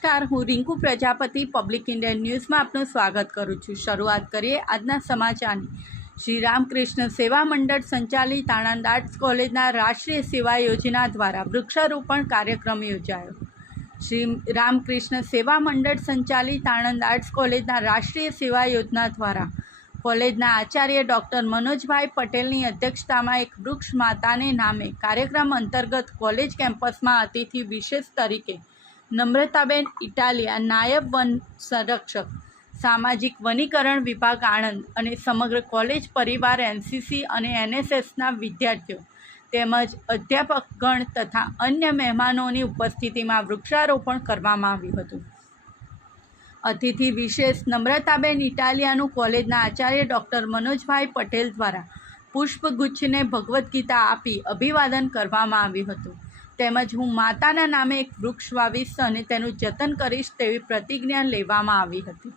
નમસ્કાર, હું Rinku Prajapati public Indian ન્યૂઝમાં આપનું સ્વાગત કરું છું। શરૂઆત કરીએ આજના સમાચારની। શ્રી રામકૃષ્ણ સેવા મંડળ સંચાલિત આણંદ આર્ટ્સ કોલેજના રાષ્ટ્રીય સેવા યોજના દ્વારા વૃક્ષારોપણ કાર્યક્રમ યોજાયો। શ્રી રામકૃષ્ણ સેવા મંડળ સંચાલિત આણંદ આર્ટ્સ કોલેજના રાષ્ટ્રીય સેવા યોજના દ્વારા કોલેજના આચાર્ય ડૉક્ટર મનોજભાઈ પટેલની અધ્યક્ષતામાં એક વૃક્ષ માતાને નામે કાર્યક્રમ અંતર્ગત કોલેજ કેમ્પસમાં અતિથિ વિશેષ તરીકે નમ્રતાબેન ઇટાલિયા, નાયબ વન સંરક્ષક, સામાજિક વનીકરણ વિભાગ આણંદ અને સમગ્ર કોલેજ પરિવાર, એનસીસી અને એનએસએસના વિદ્યાર્થીઓ તેમજ અધ્યાપકગણ તથા અન્ય મહેમાનોની ઉપસ્થિતિમાં વૃક્ષારોપણ કરવામાં આવ્યું હતું। અતિથિ વિશેષ નમ્રતાબેન ઇટાલિયાનું કોલેજના આચાર્ય ડૉક્ટર મનોજભાઈ પટેલ દ્વારા પુષ્પગુચ્છને ભગવદ્ ગીતા આપી અભિવાદન કરવામાં આવ્યું હતું। તેમજ હું માતાના નામે એક વૃક્ષ વાવીશ અને તેનું જતન કરીશ તેવી પ્રતિજ્ઞા લેવામાં આવી હતી।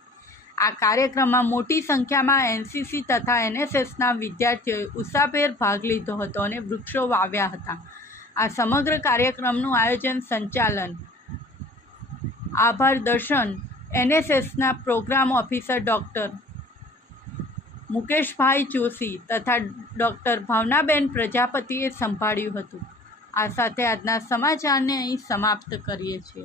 આ કાર્યક્રમમાં મોટી સંખ્યામાં એનસીસી તથા એનએસએસના વિદ્યાર્થીઓએ ઉત્સાહભેર ભાગ લીધો હતો અને વૃક્ષો વાવ્યા હતા। આ સમગ્ર કાર્યક્રમનું આયોજન, સંચાલન, આભાર દર્શન એનએસએસના પ્રોગ્રામ ઓફિસર ડૉક્ટર મુકેશભાઈ જોશી તથા ડૉક્ટર ભાવનાબેન પ્રજાપતિએ સંભાળ્યું હતું। આ સાથે આજના સમાચારને અહીં સમાપ્ત કરીએ છીએ।